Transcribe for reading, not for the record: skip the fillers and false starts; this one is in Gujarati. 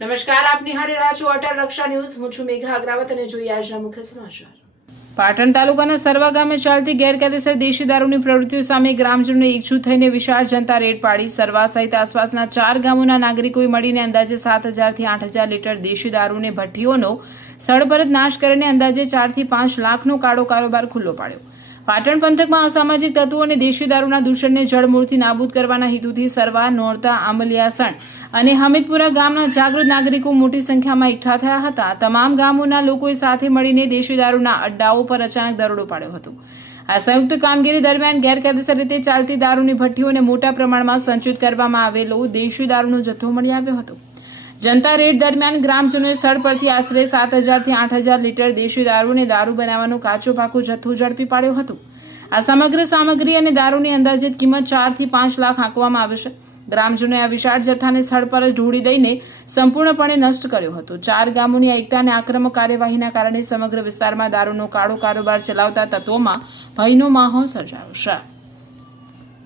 નમસ્કાર, આપ નિહાળી રહ્યા છો અટલ રક્ષા ન્યૂઝ. હું છું મેઘા અગ્રવાલ અને જોઈએ આજના મુખ્ય સમાચાર. પાટણ તાલુકાના સરવા ગામે ચાલતી ગેરકાયદેસર દેશી દારૂની પ્રવૃત્તિઓ સામે ગ્રામજનોએ એકજૂથ થઈને વિશાળ જનતા રેડ પાડી. સરવા સહિત આસપાસના 4 ગામોના નાગરિકોએ મળીને અંદાજે 7,000 થી 8,000 લીટર દેશી દારૂને ભઠ્ઠીઓનો સડપરત નાશ કરીને અંદાજે 4 થી 5 લાખનો કાળો કારોબાર ખુલ્લો પાડ્યો. પાટણ પંથકમાં અસામાજિક તત્વો અને દેશી દારૂના દૂષણને જડમૂળથી નાબૂદ કરવાના હેતુથી સરવા, નોરતા, આંબલિયાસણ અને હમીદપુરા ગામના જાગૃત નાગરિકો મોટી સંખ્યામાં એકઠા થયા હતા. તમામ ગામોના લોકોએ સાથે મળીને દેશી દારૂના અડ્ડાઓ પર અચાનક દરોડો પાડ્યો હતો. આ સંયુક્ત કામગીરી દરમિયાન ગેરકાયદેસર રીતે ચાલતી દારૂની ભઠ્ઠીઓને મોટા પ્રમાણમાં સંચિત કરવામાં આવેલો દેશી દારૂનો જથ્થો મળી આવ્યો હતો. જનતા રેડ દરમિયાન ગ્રામજનોએ સ્થળ પરથી આશરે 7,000 થી 8,000 લીટર દેશી દારૂ અને દારૂ બનાવવાનો કાચો પાકો જથ્થો ઝડપી પાડ્યો હતો. આ સમગ્ર સામગ્રી અને દારૂની અંદાજિત કિંમત 4 થી 5 લાખ આંકવામાં આવે છે. ગ્રામજનોએ આ વિશાળ જથ્થાને સ્થળ પર જ ઢોળી દઈને સંપૂર્ણપણે નષ્ટ કર્યો હતો. 4 ગામોની એકતા અને આક્રમક કાર્યવાહીના કારણે સમગ્ર વિસ્તારમાં દારૂનો કાળો કારોબાર ચલાવતા તત્વોમાં ભયનો માહોલ સર્જાયો છે.